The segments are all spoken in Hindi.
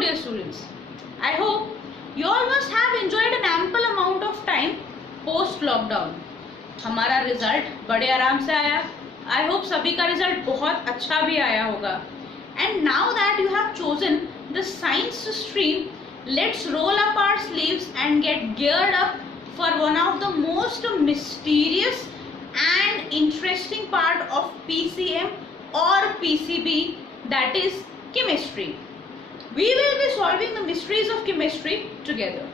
dear students, I hope you all must have enjoyed an ample amount of time post lockdown. हमारा रिजल्ट बड़े आराम से आया. I hope सभी का रिजल्ट बहुत अच्छा भी आया होगा. And now that you have chosen the science stream, let's roll up our sleeves and get geared up for one of the most mysterious and interesting part of PCM or PCB, that is chemistry. We will be solving the mysteries of chemistry together.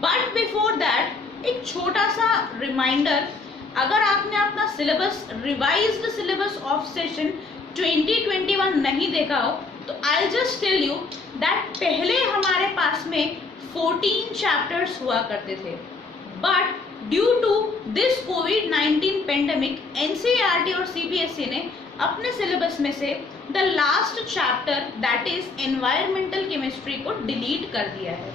But before that, एक छोटा सा रिमाइंडर, अगर आपने अपना syllabus revised syllabus of session 2021 नहीं देखा हो तो I'll just tell you that पहले हमारे पास में 14 चैप्टर्स हुआ करते थे, बट ड्यू टू दिस कोविड-19 पेंडेमिक NCERT और CBSE ने अपने सिलेबस में से the last chapter that is environmental chemistry को डिलीट कर दिया है.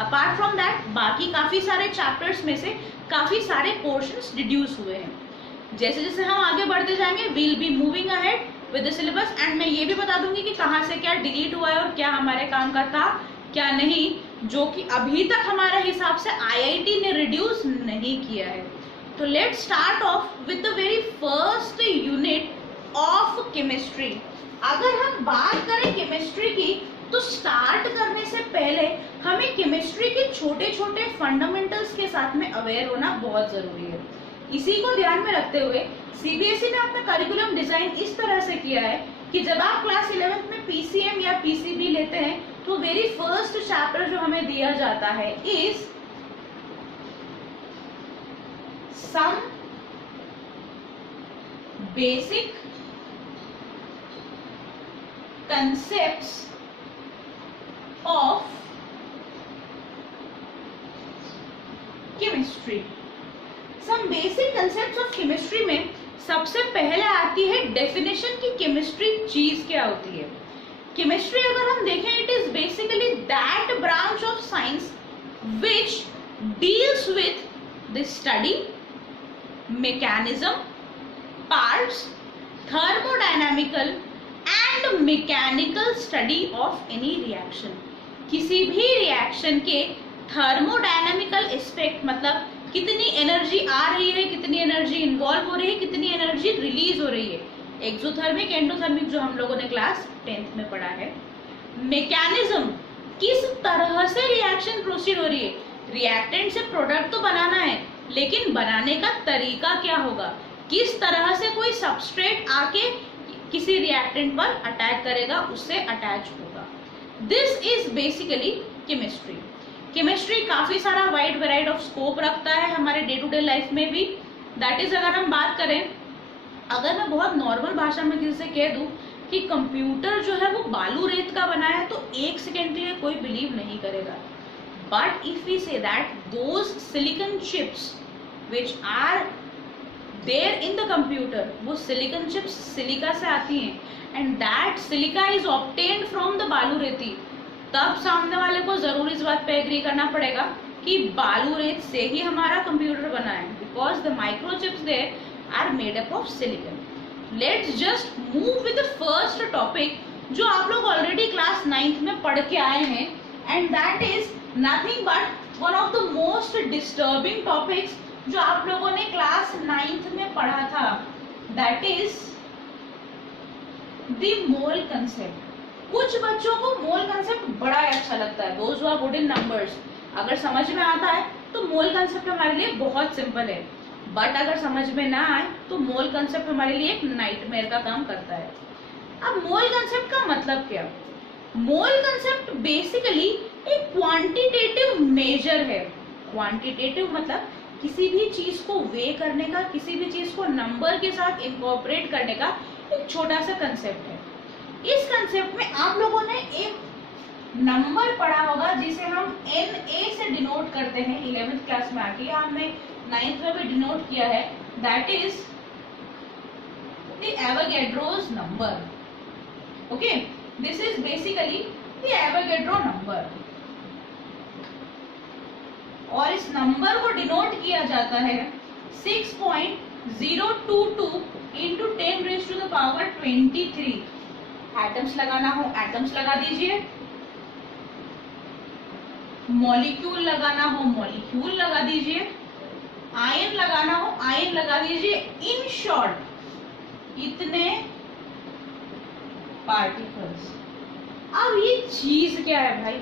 अपार्ट फ्रॉम दैट बाकी काफ़ी सारे चैप्टर्स में से काफ़ी सारे पोर्शंस डिड्यूस हुए हैं. जैसे जैसे हम आगे बढ़ते जाएंगे will be moving ahead with the syllabus, and मैं ये भी बता दूंगी कि कहाँ से क्या डिलीट हुआ है और क्या हमारे काम का था क्या नहीं, जो कि अभी तक हमारे हिसाब से IIT ने रिड्यूस नहीं किया है. तो let's start of with the very first unit of chemistry. अगर हम बात करें केमिस्ट्री की तो स्टार्ट करने से पहले हमें केमिस्ट्री के छोटे छोटे फंडामेंटल्स के साथ में अवेयर होना बहुत जरूरी है. इसी को ध्यान में रखते हुए CBSE ने अपना करिकुलम डिजाइन इस तरह से किया है कि जब आप क्लास 11th में PCM या PCB लेते हैं तो वेरी फर्स्ट चैप्टर जो हमें दिया जाता है is some basic concepts of chemistry. Some basic concepts of chemistry में सबसे पहले आती है डेफिनेशन की केमिस्ट्री चीज क्या होती है. केमिस्ट्री अगर हम देखें it is basically that branch of science which deals with the study, mechanism, parts, thermodynamical and mechanical study of any reaction. किसी भी रिएक्शन के थर्मोडायनामिकल एस्पेक्ट मतलब कितनी एनर्जी आ रही है, कितनी एनर्जी इन्वॉल्व हो रही है, कितनी एनर्जी रिलीज हो रही है. एक्सोथर्मिक, एंडोथर्मिक जो हम लोगों ने क्लास 10th में पढ़ा है. मैकेनिज्म, किस तरह से रिएक्शन प्रोसीड हो रही है. रिएक्टेंट से प्रोडक्ट तो बनाना है लेकिन बनाने का तरीका क्या होगा, किस तरह से कोई सबस्ट्रेट आके किसी रिएक्टेंट पर अटैक करेगा, उससे अटैच होगा. This is basically chemistry. Chemistry काफी सारा वाइड वेराइटी ऑफ स्कोप रखता है हमारे डे टू डे लाइफ में भी. दैट इज अगर हम बात करें, अगर मैं बहुत नॉर्मल भाषा में किसी से कह दूं कि कंप्यूटर जो है वो बालू रेत का बना है तो एक सेकेंड के लिए कोई बिलीव नहीं करेगा. But if we say that those silicon chips which are there in the computer, वो सिलिकॉन चिप्स सिलिका से आती हैं and that silica is obtained from the बालू रेती, तब सामने वाले को जरूर इस बात पे एग्री करना पड़ेगा कि बालू रेत से ही हमारा कंप्यूटर बना है, because the microchips there are made up of silicon. Let's just move with the first topic जो आप लोग ऑलरेडी क्लास 9th में पढ़ के आए हैं, and that is nothing but one of the most disturbing topics जो आप लोगों ने क्लास 9th में पढ़ा था. That is the mole concept. कुछ बच्चों को मोल कंसेप्ट बड़ा अच्छा लगता है, those who are good in numbers. अगर समझ में आता है तो मोल कंसेप्ट हमारे लिए बहुत सिंपल है, बट अगर समझ में ना आए तो मोल कंसेप्ट हमारे लिए एक नाइटमेयर का काम करता है. अब मोल कंसेप्ट का मतलब क्या? मोल कंसेप्ट बेसिकली एक क्वांटिटेटिव मेजर है. क्वांटिटेटिव मतलब किसी भी चीज को वे करने का, किसी भी चीज को नंबर के साथ इनकॉर्पोरेट करने का एक छोटा सा कंसेप्ट है. इस कंसेप्ट में आप लोगों ने एक नंबर पढ़ा होगा जिसे हम Na से डिनोट करते हैं 11th क्लास में आके, या हमने 9th में भी डिनोट किया है. That is the Avogadro's number. Okay, this is basically the Avogadro number. और इस नंबर को डिनोट किया जाता है 6.022 into 10 raised to the power 23. Atoms लगाना हो एटम्स लगा दीजिए, मॉलिक्यूल लगाना हो मॉलिक्यूल लगा दीजिए, आयन लगाना हो आयन लगा दीजिए। इन शॉर्ट इतने पार्टिकल्स। अब ये चीज क्या है भाई?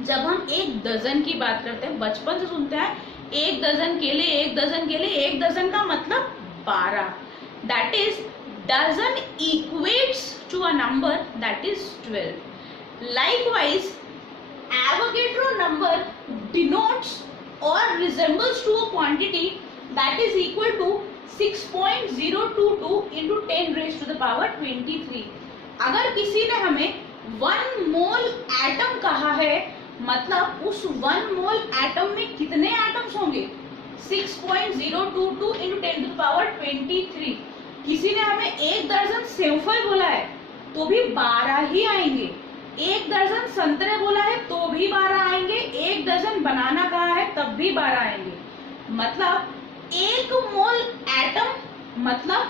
जब हम एक डजन की बात करते हैं, बचपन से सुनते हैं एक डजन केले, एक डजन केले, एक डजन का मतलब 12। That is dozen equates to a number that is 12। Likewise Avogadro number denotes or resembles to a quantity that is equal to 6.022 into 10 raised to the power 23। अगर किसी ने हमें 1 मोल एटम कहा है, मतलब उस 1 मोल एटम में कितने एटम्स होंगे? 6.022 into 10 to the power 23। किसी ने हमें एक दर्जन सेवफल बोला है तो भी 12 ही आएंगे। एक दर्जन संतरे बोला है तो भी 12 आएंगे। एक दर्जन बनाना कहा है तब भी 12 आएंगे। मतलब 1 मोल एटम मतलब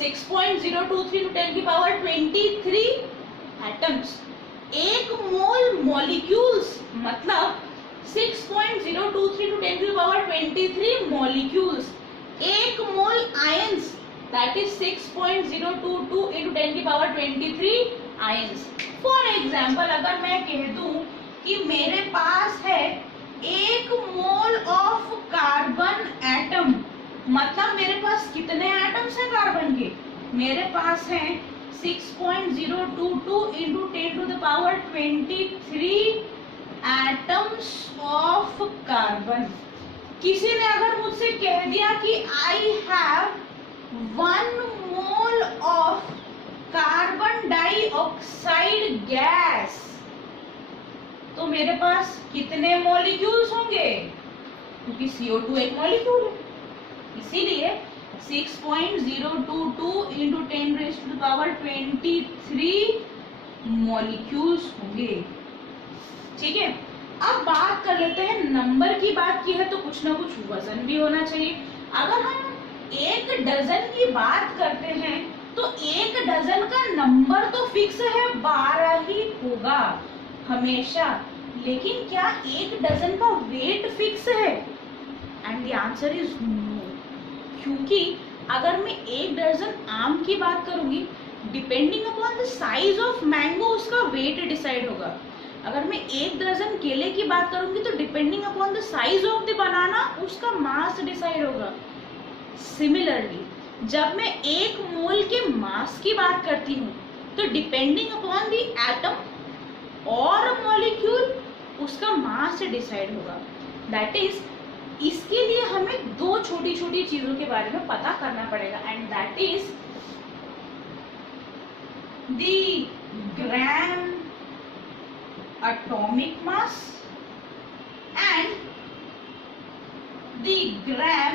6.023 to 10 की पावर 23 एटम्स। 1 मोल मॉलिक्यूल्स मतलब 6.023 to 10 की power 23 molecules. 1 mole ions that is 6.022 into 10 की पावर 23 आयंस। फॉर एग्जाम्पल अगर मैं कह दूं कि मेरे पास है 1 मोल ऑफ कार्बन एटम, मतलब मेरे पास कितने एटम्स हैं कार्बन के? मेरे पास हैं 6.022 into 10 to the power 23 atoms of carbon. किसी ने अगर मुझसे कह दिया कि आई have 1 mole of carbon dioxide gas, तो मेरे पास कितने मॉलिक्यूल्स होंगे? क्योंकि CO2 एक मॉलिक्यूल है, इसीलिए 6.022 into 10 raised to the power 23 molecules होंगे। ठीक है, अब बात कर लेते हैं, नंबर की बात की है तो कुछ ना कुछ वजन भी होना चाहिए। अगर हम एक डजन की बात करते हैं तो एक डजन का नंबर तो फिक्स है, 12 ही होगा हमेशा। लेकिन क्या एक डजन का वेट फिक्स है? And the answer is no. क्योंकि अगर मैं एक डजन आम की बात करूंगी, depending upon the size of mango उसका वेट डिसाइड होगा। अगर मैं एक दर्जन केले की बात करूंगी तो depending upon the size of the banana उसका मास डिसाइड होगा। सिमिलरली जब मैं 1 मोल के मास की बात करती हूँ तो डिपेंडिंग अपॉन द एटम और मॉलिक्यूल उसका मास डिसाइड होगा। दैट इज, इसके लिए हमें 2 छोटी छोटी चीजों के बारे में पता करना पड़ेगा, and that is the gram atomic mass and the gram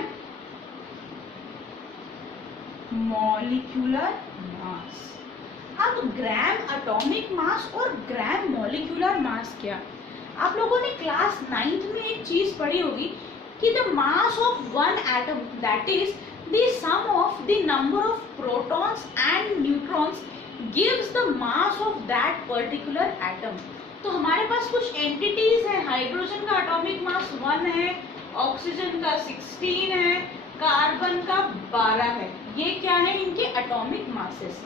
molecular मास। अब ग्राम एटॉमिक मास और ग्राम मॉलिक्यूलर मास क्या? आप लोगों ने क्लास 9th में एक चीज पढ़ी होगी कि the mass of one atom that is the sum of the number of protons and neutrons gives the mass of that particular atom. तो हमारे पास कुछ एंटिटीज हैं, हाइड्रोजन का एटॉमिक मास 1 है, ऑक्सीजन का 16 है, कार्बन का 12 है। ये क्या है? इनके एटॉमिक मासेस।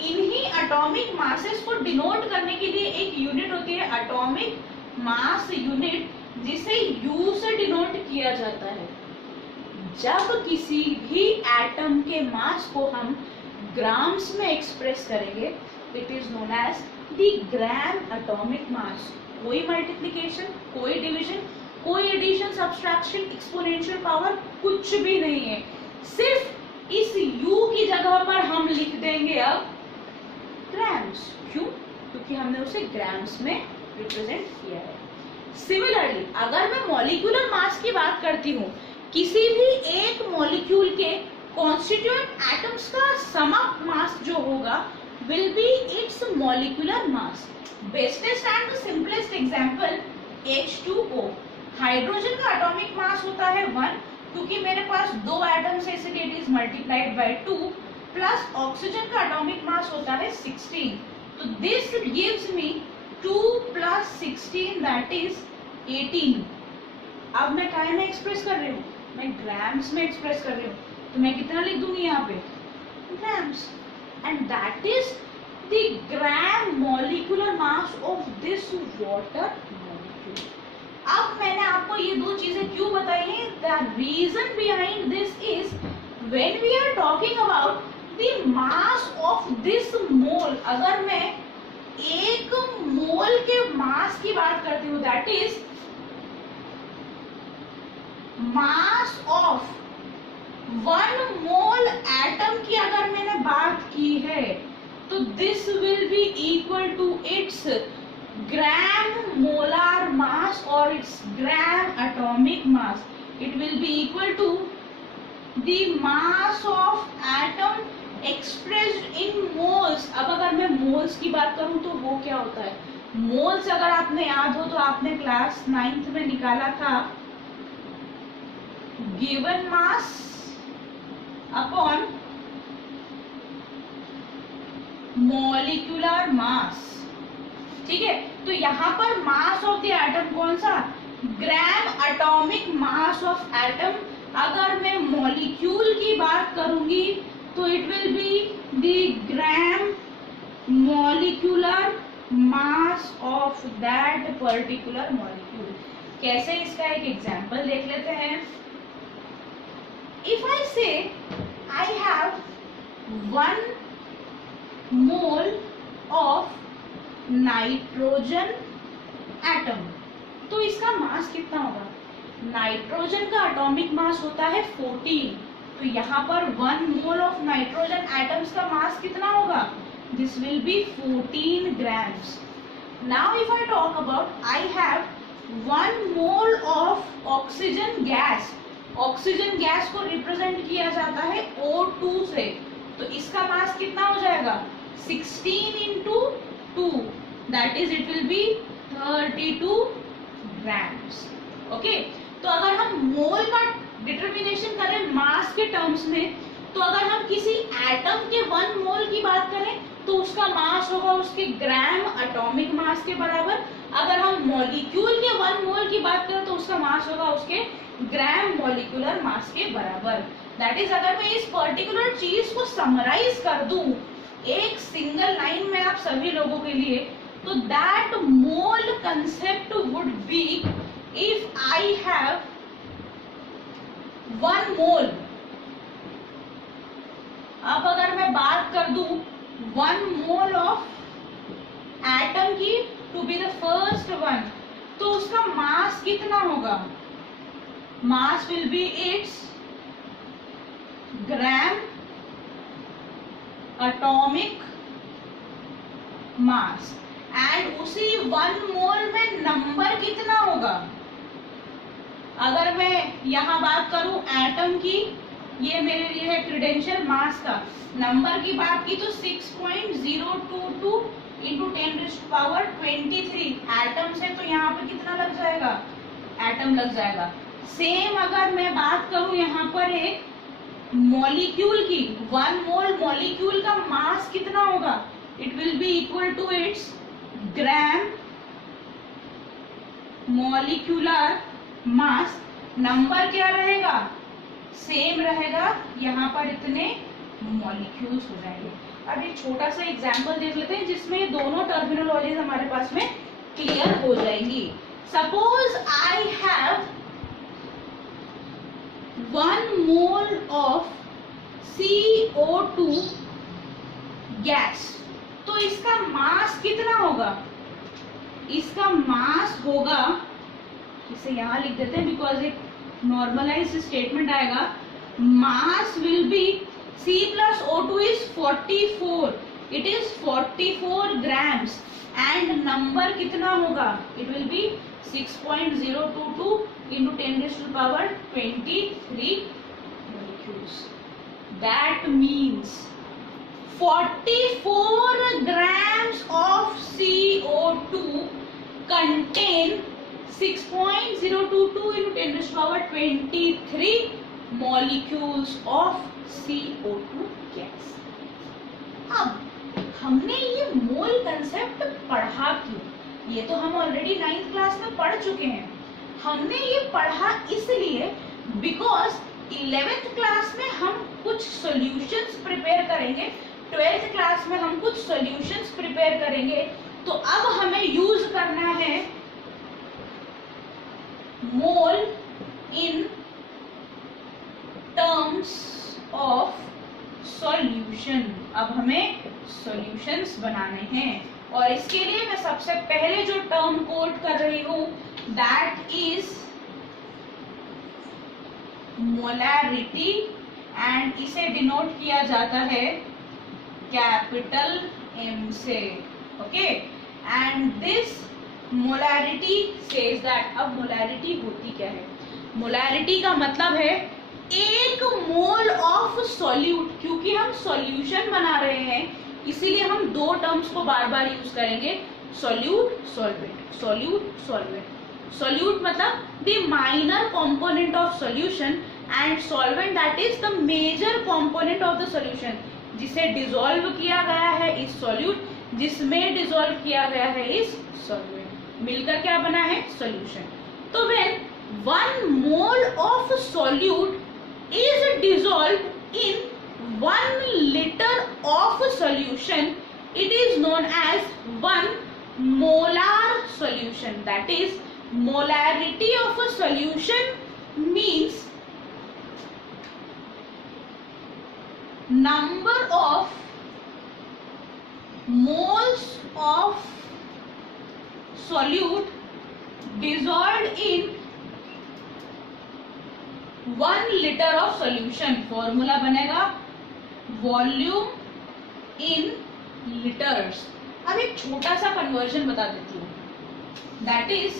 इन्हीं एटॉमिक मासेस को डिनोट करने के लिए एक यूनिट होती है, एटॉमिक मास यूनिट, जिसे U से डिनोट किया जाता है। जब किसी भी एटम के मास को हम ग्राम्स में एक्सप्रेस करेंगे, it is known as the gram atomic mass. कोई मल्टीप्लिकेशन, कोई डिवीजन, कोई एडिशन, सब्सट्रैक्शन, एक्सपोनेंशियल पावर कुछ भी नहीं है। सिर्फ इस U की जगह पर हम लिख देंगे अब ग्राम्स। क्यों? क्योंकि हमने उसे ग्राम्स में रिप्रेजेंट किया है। सिमिलरली अगर मैं मॉलिक्यूलर मास की बात करती हूँ, किसी भी एक मॉलिक्यूल के कॉन्स्टिट्यूएंट एटम्स का सम अप मास जो होगा will be its molecular mass. Bestest and the simplest example H2O। Hydrogen का एटॉमिक मास होता है 1, क्योंकि मेरे पास 2 एटम्स है इसलिए it is multiplied by 2, plus oxygen का एटॉमिक मास होता है 16। तो this gives me 2 + 16 that is 18। अब मैं काय में एक्सप्रेस कर रही हूँ, मैं ग्राम्स में एक्सप्रेस कर रही हूँ, तो मैं कितना लिख दूंगी यहाँ पे, grams, and that is the gram molecular mass of this water molecule. अब मैंने आपको ये दो चीजें क्यों बताई हैं, the reason behind this is when we are talking about the mass of this mole, अगर मैं एक मोल के मास की बात करती हूँ, that is mass of 1 mole atom की अगर मैंने बात की है, तो this will be equal to its gram molar mass और its gram atomic mass. It will be equal to the mass of atom expressed in moles. अब अगर मैं मोल्स की बात करूं तो वो क्या होता है, मोल्स अगर आपने याद हो तो आपने क्लास 9th में निकाला था, given mass upon molecular mass, ठीक है। तो यहाँ पर मास ऑफ द एटम कौन सा, ग्राम एटॉमिक मास ऑफ एटम। अगर मैं मॉलिक्यूल की बात करूंगी तो it will be the gram molecular mass of that particular molecule. कैसे, इसका एक एग्जांपल देख लेते हैं। इफ आई से आई have 1 mole of nitrogen atom, तो इसका मास कितना होगा, नाइट्रोजन का एटॉमिक मास होता है 14, तो यहाँ पर 1 मोल ऑफ नाइट्रोजन एटम्स का मास कितना होगा, this will B 14 grams। Now if I talk about I have 1 mole of oxygen gas, oxygen gas को रिप्रेजेंट किया जाता है O2 से, तो इसका मास कितना हो जाएगा, 16 into 2, that is it will B 32 grams। Okay, तो अगर हम मोल का डिटर्मिनेशन करें मास के टर्म्स में, तो अगर हम किसी एटम के 1 मोल की बात करें तो उसका मास होगा उसके ग्राम एटॉमिक मास के बराबर। अगर हम मॉलिक्यूल के 1 मोल की बात करें तो उसका मास होगा उसके ग्राम मॉलिक्यूलर मास के बराबर। दैट इज, अगर मैं इस पर्टिकुलर चीज को समराइज कर दूं एक सिंगल लाइन में आप सभी लोगों के लिए, तो that mole concept would be if I have 1 mole. अब अगर मैं बात कर दूं 1 मोल ऑफ एटम की to be the first one, तो उसका मास कितना होगा, mass will be its gram atomic mass, and उसी 1 मोल में नंबर कितना होगा। अगर मैं यहां बात करूं एटम की, ये मेरे लिए है क्रीडेंशियल मास का, नंबर की बात की तो 6.022 इंटू 10⁻23 एटम्स है, तो यहाँ पे कितना लग जाएगा, एटम लग जाएगा। सेम अगर मैं बात करूं यहाँ पर एक मॉलिक्यूल की, 1 मोल मॉलिक्यूल का मास कितना होगा, it will be equal to its gram molecular mass. Number क्या रहेगा, सेम रहेगा, यहाँ पर इतने मॉलिक्यूल्स हो जाएंगे। अब एक छोटा सा एग्जांपल देख लेते हैं जिसमें दोनों टर्मिनोलॉजीज हमारे पास में क्लियर हो जाएंगी। Suppose I have 1 mole of CO2 gas, तो इसका मास कितना होगा, इसका मास होगा, इसे यहां लिख देते हैं बिकॉज एक नॉर्मलाइज्ड स्टेटमेंट आएगा, मास will B C plus O2 is 44, it is 44 grams, and number कितना होगा, it will be 6.022 into 10⁻23 molecules. That means 44 grams of CO2 contain 6.022 into 10⁻23 molecules of CO2 gas. अब हमने ये मोल कंसेप्ट पढ़ा क्यों, ये तो हम ऑलरेडी 9th क्लास में पढ़ चुके हैं। हमने ये पढ़ा इसलिए बिकॉज 11th क्लास में हम कुछ सॉल्यूशंस प्रिपेयर करेंगे, 12th क्लास में हम कुछ सॉल्यूशंस प्रिपेयर करेंगे। तो अब हमें यूज करना है मोल इन टर्म्स ऑफ सॉल्यूशन। अब हमें सॉल्यूशंस बनाने हैं और इसके लिए मैं सबसे पहले जो टर्म कोट कर रही हूं दैट इज मोलैरिटी एंड इसे डिनोट किया जाता है कैपिटल M से। Okay, and this molarity says that, अब मोलैरिटी होती क्या है? मोलैरिटी का मतलब है एक मोल ऑफ सॉल्यूट। क्योंकि हम सॉल्यूशन बना रहे हैं इसीलिए हम दो टर्म्स को बार बार यूज करेंगे, solute solvent, solute solvent. Solute मतलब the minor component of solution and solvent that is the major component of the solution. जिसे डिसॉल्व किया गया है इस सॉल्यूट, जिसमें डिसॉल्व किया गया है इस सॉल्वेंट, मिलकर क्या बना है? सॉल्यूशन। तो when 1 mole of solute is dissolved in 1 liter of solution, it is known as 1 molar solution. That is, molarity of a solution means number of moles of solute dissolved in 1 liter of solution. Formula बनेगा वॉल्यूम इन लीटर्स। अब एक छोटा सा कन्वर्जन बता देती हूँ, that is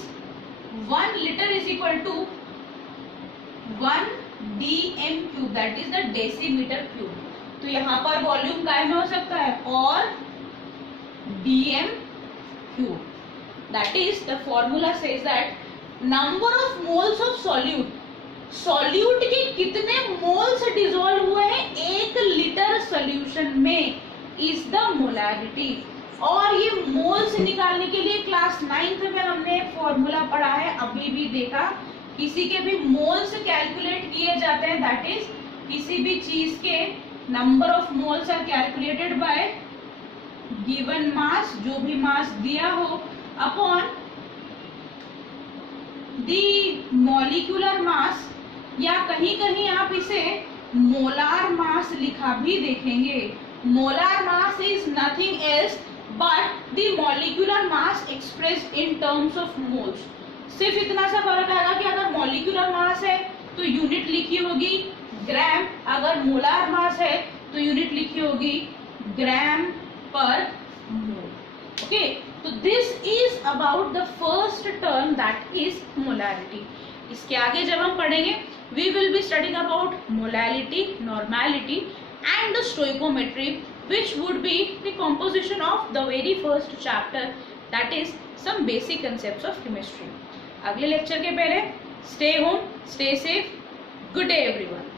1 liter is equal to 1 dm cube, that is the decimeter cube. तो यहाँ पर वॉल्यूम काय में हो सकता है और dm cube, that is the formula says that number of moles of solute, solute के कितने मोल्स डिसॉल्व हुए हैं 1 लीटर सॉल्यूशन में, इज द मोलैरिटी। और ये मोल्स निकालने के लिए क्लास 9th में हमने फॉर्मूला पढ़ा है, अभी भी देखा। किसी के भी मोल्स कैलकुलेट किए जाते हैं, दैट इज किसी भी चीज के number of moles are calculated by given mass, जो भी मास दिया हो, अपॉन द मॉलिक्यूलर मास, या कहीं कहीं आप इसे मोलार मास लिखा भी देखेंगे। Molar mass is nothing else but the molecular mass expressed in terms of moles. सिर्फ इतना सा फर्क आएगा कि अगर मॉलिक्यूलर मास है तो यूनिट लिखी होगी ग्राम, अगर मोलार मास है तो यूनिट लिखी होगी ग्राम पर मोल। ओके, तो this is about the first term that is molarity. इसके आगे जब हम पढ़ेंगे we will be studying about molality, normality and the stoichiometry, which would be the composition of the very first chapter, that is some basic concepts of chemistry. अगले लेक्चर के पहले stay home, stay safe, good day everyone.